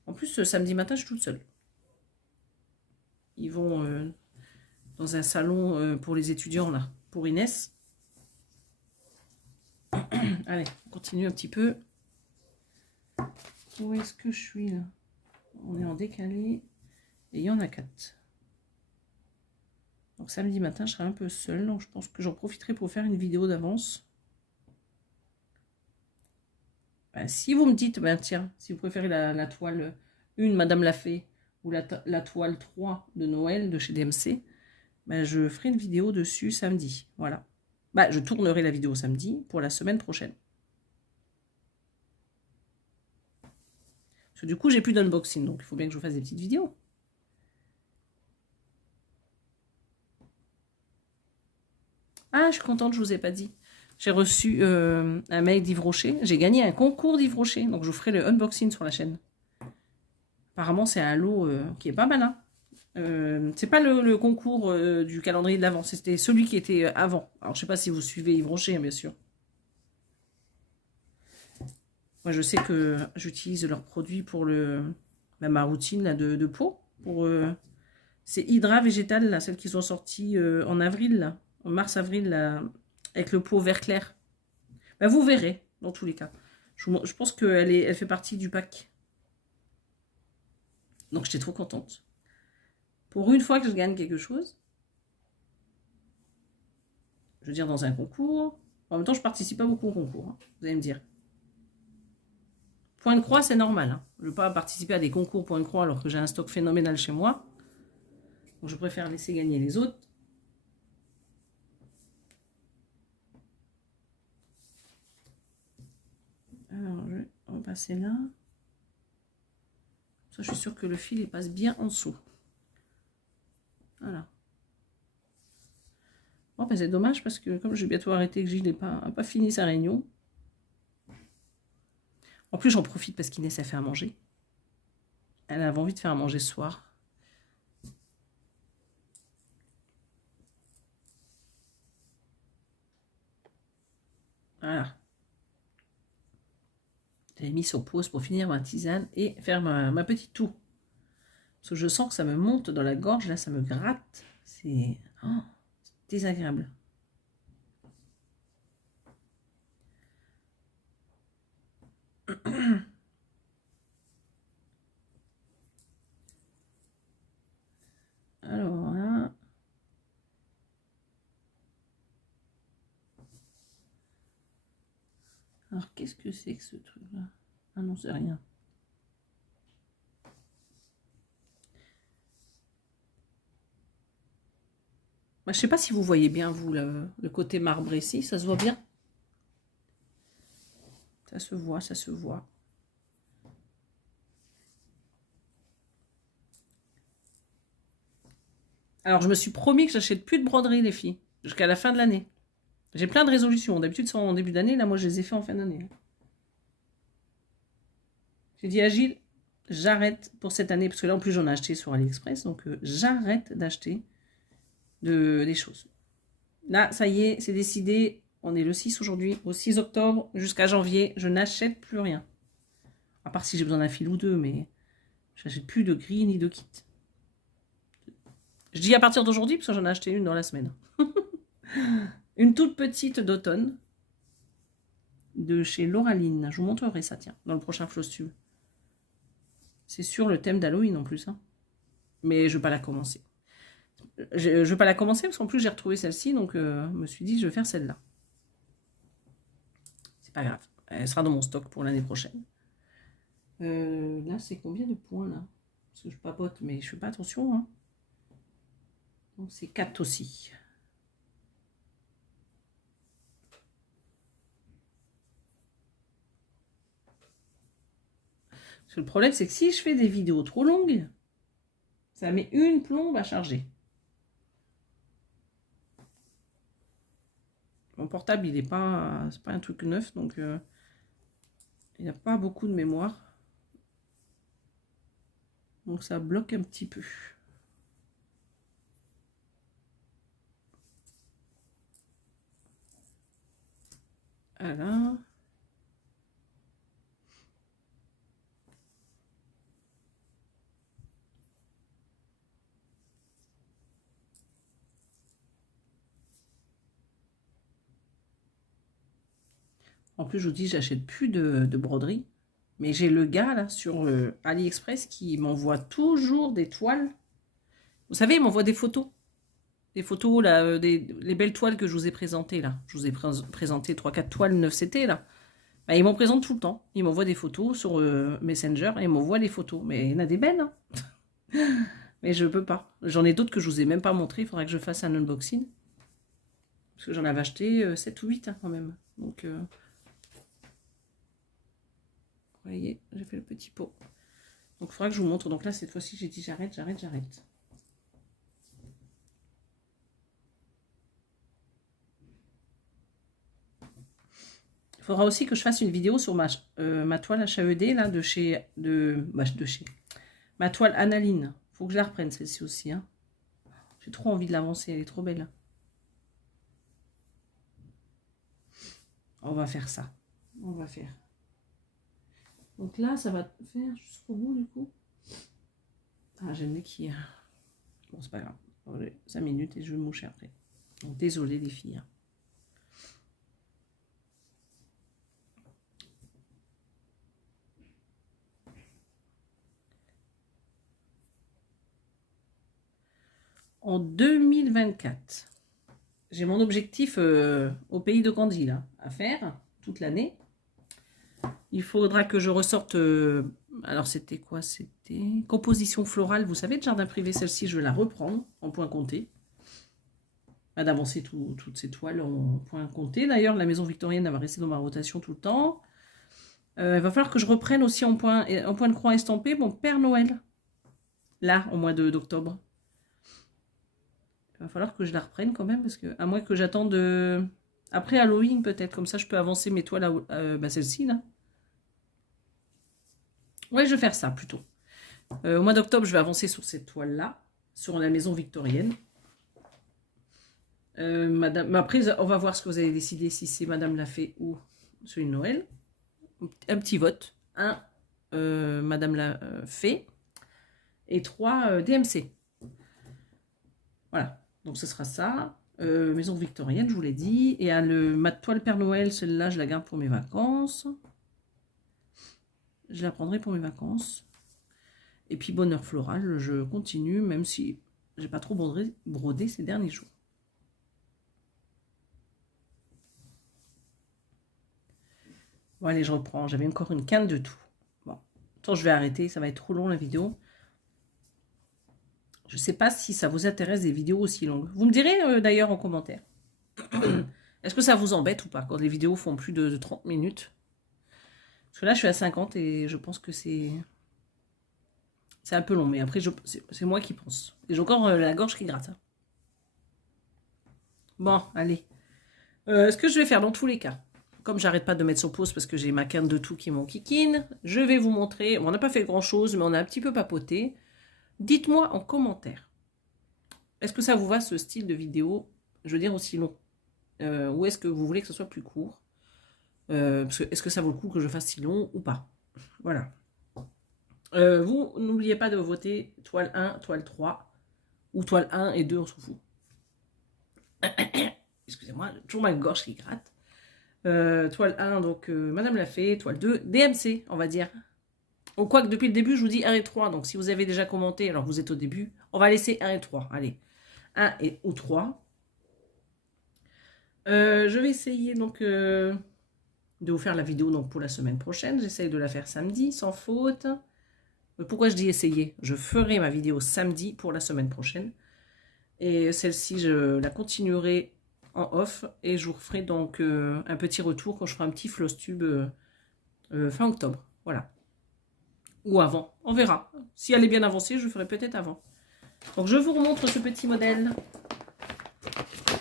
En plus, samedi matin, je suis toute seule. Ils vont dans un salon pour les étudiants, là, pour Inès. Allez, on continue un petit peu. Où est-ce que je suis, là? On est en décalé. Et il y en a 4. Donc samedi matin, je serai un peu seule. Donc je pense que j'en profiterai pour faire une vidéo d'avance. Si vous me dites, tiens, si vous préférez la toile 1, Madame l'a fait, ou la toile 3 de Noël de chez DMC, je ferai une vidéo dessus samedi. Voilà. Je tournerai la vidéo samedi pour la semaine prochaine. Parce que du coup, j'ai plus d'unboxing, donc il faut bien que je vous fasse des petites vidéos. Ah, je suis contente, je vous ai pas dit. J'ai reçu un mail d'Yves Rocher. J'ai gagné un concours d'Yves Rocher, donc je vous ferai le unboxing sur la chaîne. Apparemment, c'est un lot qui est pas malin. C'est pas le concours du calendrier de l'Avent, c'était celui qui était avant. Alors, je sais pas si vous suivez Yves Rocher, bien sûr. Moi, je sais que j'utilise leurs produits pour ma routine là, de peau. C'est Hydra Végétal, là, celle qu'ils ont sortie en avril, là, en mars-avril, avec le pot vert clair. Vous verrez, dans tous les cas. Je pense qu'elle fait partie du pack. Donc, j'étais trop contente. Pour une fois que je gagne quelque chose, je veux dire dans un concours. En même temps, je participe pas beaucoup au concours, hein, vous allez me dire. Point de croix, c'est normal. Hein. Je ne veux pas participer à des concours point de croix alors que j'ai un stock phénoménal chez moi. Donc, je préfère laisser gagner les autres. Alors, je vais repasser là. Ça, je suis sûre que le fil il passe bien en dessous. Voilà. Bon, c'est dommage parce que comme je vais bientôt arrêter, que Gilles n'a pas fini sa réunion. En plus, j'en profite parce qu'Inès a fait à manger. Elle avait envie de faire à manger ce soir. Voilà. J'avais mis sur pause pour finir ma tisane et faire ma petite toux. Parce que je sens que ça me monte dans la gorge, là, ça me gratte. C'est désagréable. Alors là. Alors qu'est-ce que c'est que ce truc-là? Ah non, c'est rien. Je sais pas si vous voyez bien, vous, le côté marbré ici. Ça se voit bien? Ça se voit, ça se voit. Alors, je me suis promis que j'achète plus de broderie, les filles, jusqu'à la fin de l'année. J'ai plein de résolutions. D'habitude, c'est en début d'année. Là, moi, je les ai fait en fin d'année. J'ai dit à Gilles, j'arrête pour cette année, parce que là, en plus, j'en ai acheté sur AliExpress. Donc, j'arrête d'acheter des choses. Là, ça y est, c'est décidé. On est le 6 aujourd'hui. Au 6 octobre jusqu'à janvier, je n'achète plus rien. À part si j'ai besoin d'un fil ou deux, mais je n'achète plus de gris ni de kit. Je dis à partir d'aujourd'hui, parce que j'en ai acheté une dans la semaine. Une toute petite d'automne. De chez Lauraline. Je vous montrerai ça, tiens, dans le prochain floss tube. C'est sur le thème d'Halloween en plus. Hein. Mais je ne vais pas la commencer. Je ne vais pas la commencer parce qu'en plus j'ai retrouvé celle-ci. Donc je me suis dit je vais faire celle-là. C'est pas grave. Elle sera dans mon stock pour l'année prochaine. Là c'est combien de points là? Parce que je papote mais je fais pas attention. Hein. Donc c'est 4 aussi. Parce que le problème, c'est que si je fais des vidéos trop longues, ça met une plombe à charger. Mon portable, il est pas, c'est pas un truc neuf, donc il n'y a pas beaucoup de mémoire. Donc ça bloque un petit peu. Voilà. En plus, je vous dis, j'achète plus de broderie. Mais j'ai le gars là sur AliExpress qui m'envoie toujours des toiles. Vous savez, il m'envoie des photos. Des photos, là, les belles toiles que je vous ai présentées là. Je vous ai présenté 3-4 toiles 9 CT là. Bah, ils m'en présentent tout le temps. Ils m'envoient des photos sur Messenger et ils m'envoient les photos. Mais il y en a des belles. Hein. Mais je peux pas. J'en ai d'autres que je vous ai même pas montré. Il faudrait que je fasse un unboxing. Parce que j'en avais acheté 7 ou 8 hein, quand même. Donc, vous voyez, j'ai fait le petit pot. Donc, il faudra que je vous montre. Donc là, cette fois-ci, j'ai dit j'arrête, j'arrête, j'arrête. Il faudra aussi que je fasse une vidéo sur ma toile HAED, là, de chez... Ma toile Analine. Il faut que je la reprenne, celle-ci aussi. Hein. J'ai trop envie de l'avancer, elle est trop belle. On va faire ça. On va faire. Donc là, ça va faire jusqu'au bout, du coup. Ah, j'aime les qui. Bon, c'est pas grave. 5 minutes et je vais me moucher après. Donc, désolé les filles. En 2024, j'ai mon objectif au pays de Candy là, à faire toute l'année. Il faudra que je ressorte... alors, c'était quoi? C'était composition florale. Vous savez, de jardin privé, celle-ci, je vais la reprendre en point compté. D'avancer toutes ces toiles en point compté. D'ailleurs, la maison victorienne, elle va rester dans ma rotation tout le temps. Il va falloir que je reprenne aussi en point de croix estampé mon Père Noël. Là, au mois d'octobre. Il va falloir que je la reprenne quand même, parce que à moins que j'attende après Halloween peut-être, comme ça je peux avancer mes toiles, celle-ci là. Ouais, je vais faire ça plutôt. Au mois d'octobre, je vais avancer sur cette toile-là, sur la maison victorienne. Madame, après, on va voir ce que vous avez décidé, si c'est Madame l'a fait ou celui de Noël. Un petit vote. 1, Madame l'a fait. Et 3, DMC. Voilà. Donc, ce sera ça. Maison victorienne, je vous l'ai dit. Et ma toile Père Noël, celle-là, je la garde pour mes vacances. Je la prendrai pour mes vacances. Et puis, bonheur floral, je continue, même si j'ai pas trop brodé ces derniers jours. Bon, allez, je reprends. J'avais encore une quinte de tout. Bon, attends, je vais arrêter. Ça va être trop long, la vidéo. Je ne sais pas si ça vous intéresse des vidéos aussi longues. Vous me direz d'ailleurs en commentaire. Est-ce que ça vous embête ou pas quand les vidéos font plus de 30 minutes? Parce que là, je suis à 50 et je pense que c'est un peu long. Mais après, c'est moi qui pense. Et j'ai encore la gorge qui gratte. Hein. Bon, allez. Ce que je vais faire dans tous les cas, comme j'arrête pas de mettre sur pause parce que j'ai ma canne de tout qui est mon kikine, je vais vous montrer. On n'a pas fait grand-chose, mais on a un petit peu papoté. Dites-moi en commentaire, est-ce que ça vous va ce style de vidéo, je veux dire aussi long, ou est-ce que vous voulez que ce soit plus court, est-ce que ça vaut le coup que je fasse si long ou pas? Voilà. Vous n'oubliez pas de voter toile 1, toile 3, ou toile 1 et 2, on s'en fout. Excusez-moi, toujours ma gorge qui gratte. Toile 1, donc Madame l'a fait, toile 2, DMC, on va dire. Ou quoi que depuis le début, je vous dis 1 et 3. Donc, si vous avez déjà commenté, alors vous êtes au début, on va laisser 1 et 3. Allez, 1 ou 3. Je vais essayer donc de vous faire la vidéo donc, pour la semaine prochaine. J'essaye de la faire samedi, sans faute. Pourquoi je dis essayer? Je ferai ma vidéo samedi pour la semaine prochaine. Et celle-ci, je la continuerai en off. Et je vous referai donc un petit retour quand je ferai un petit floss tube fin octobre. Voilà. Ou avant, on verra. Si elle est bien avancée, je ferai peut-être avant. Donc je vous remontre ce petit modèle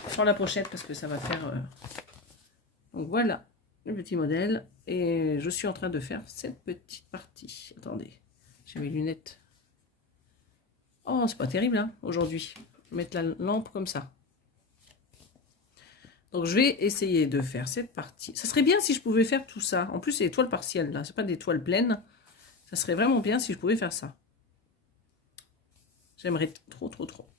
sur la pochette parce que ça va faire... Donc voilà, le petit modèle. Et je suis en train de faire cette petite partie. Attendez, j'ai mes lunettes. Oh, c'est pas terrible, hein, aujourd'hui. Je vais mettre la lampe comme ça. Donc, je vais essayer de faire cette partie. Ça serait bien si je pouvais faire tout ça. En plus, c'est des toiles partielles, là. C'est pas des toiles pleines. Ça serait vraiment bien si je pouvais faire ça. J'aimerais trop, trop, trop.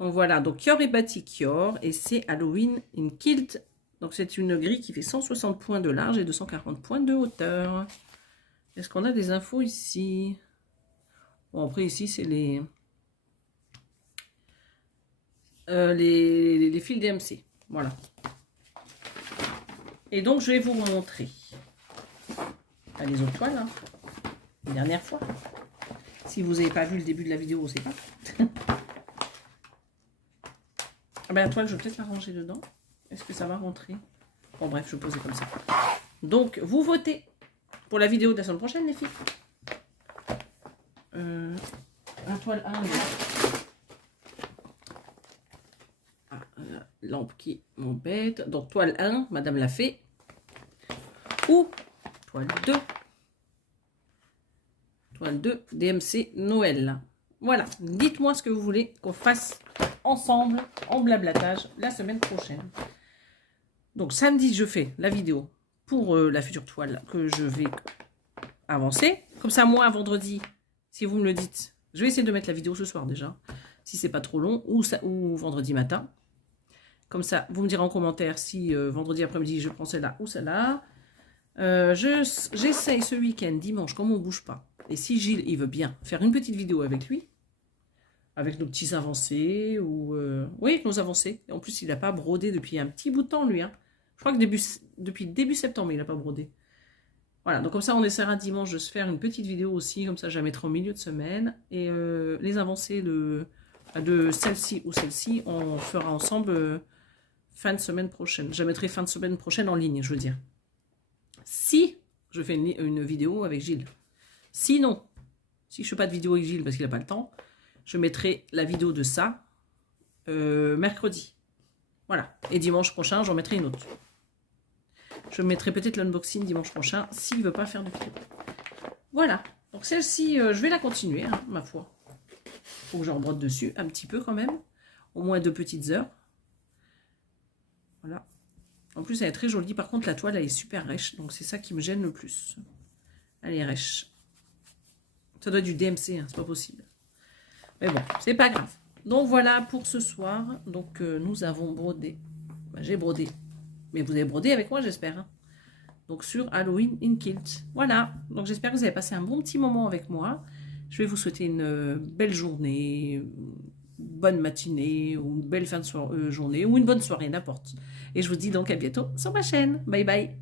Donc, voilà. Donc, Kior et Batik Kior. Et c'est Halloween in Kilt. Donc, c'est une grille qui fait 160 points de large et 240 points de hauteur. Est-ce qu'on a des infos ici? Bon, après, ici, c'est les fils DMC. Voilà. Et donc, je vais vous montrer les autres toiles. Hein. La dernière fois. Si vous n'avez pas vu le début de la vidéo, c'est pas. Ah ben, la toile, je vais peut-être la ranger dedans. Est-ce que ça va rentrer? Bon, bref, je vais poser comme ça. Donc, vous votez pour la vidéo de la semaine prochaine, les filles. La toile 1. Ah, la lampe qui m'embête. Donc, toile 1, Madame l'a fait. Ou toile 2. Toile 2, DMC Noël. Voilà. Dites-moi ce que vous voulez qu'on fasse ensemble en blablatage la semaine prochaine. Donc, samedi, je fais la vidéo pour la future toile que je vais avancer. Comme ça, moi, vendredi, si vous me le dites, je vais essayer de mettre la vidéo ce soir déjà, si c'est pas trop long, ou vendredi matin. Comme ça, vous me direz en commentaire si vendredi après-midi, je prends celle-là ou celle-là. J'essaye ce week-end, dimanche, comme on ne bouge pas. Et si Gilles, il veut bien faire une petite vidéo avec lui, avec nos petits avancés, ou... oui, avec nos avancés. Et en plus, il n'a pas brodé depuis un petit bout de temps, lui. Hein. Je crois que depuis début septembre, il n'a pas brodé. Voilà, donc comme ça, on essaiera dimanche de se faire une petite vidéo aussi. Comme ça, je la mettrai au milieu de semaine. Et les avancées de celle-ci ou celle-ci, on fera ensemble fin de semaine prochaine. Je la mettrai fin de semaine prochaine en ligne, je veux dire. Si je fais une vidéo avec Gilles. Sinon, si je ne fais pas de vidéo avec Gilles parce qu'il n'a pas le temps, je mettrai la vidéo de ça mercredi. Voilà. Et dimanche prochain, j'en mettrai une autre. Je mettrai peut-être l'unboxing dimanche prochain s'il ne veut pas faire de vidéo. Voilà. Donc celle-ci, je vais la continuer, hein, ma foi. Il faut que je rebrotte dessus un petit peu quand même. Au moins 2 petites heures. Voilà. En plus, elle est très jolie. Par contre, la toile, elle est super rêche. Donc, c'est ça qui me gêne le plus. Elle est rêche. Ça doit être du DMC, hein, c'est pas possible. Mais bon, c'est pas grave. Donc, voilà pour ce soir. Donc, nous avons brodé. Ben, j'ai brodé. Mais vous avez brodé avec moi, j'espère. Hein. Donc, sur Halloween in Kilt. Voilà. Donc, j'espère que vous avez passé un bon petit moment avec moi. Je vais vous souhaiter une belle journée, une bonne matinée, ou une belle fin de journée, ou une bonne soirée, n'importe. Et je vous dis donc à bientôt sur ma chaîne. Bye bye.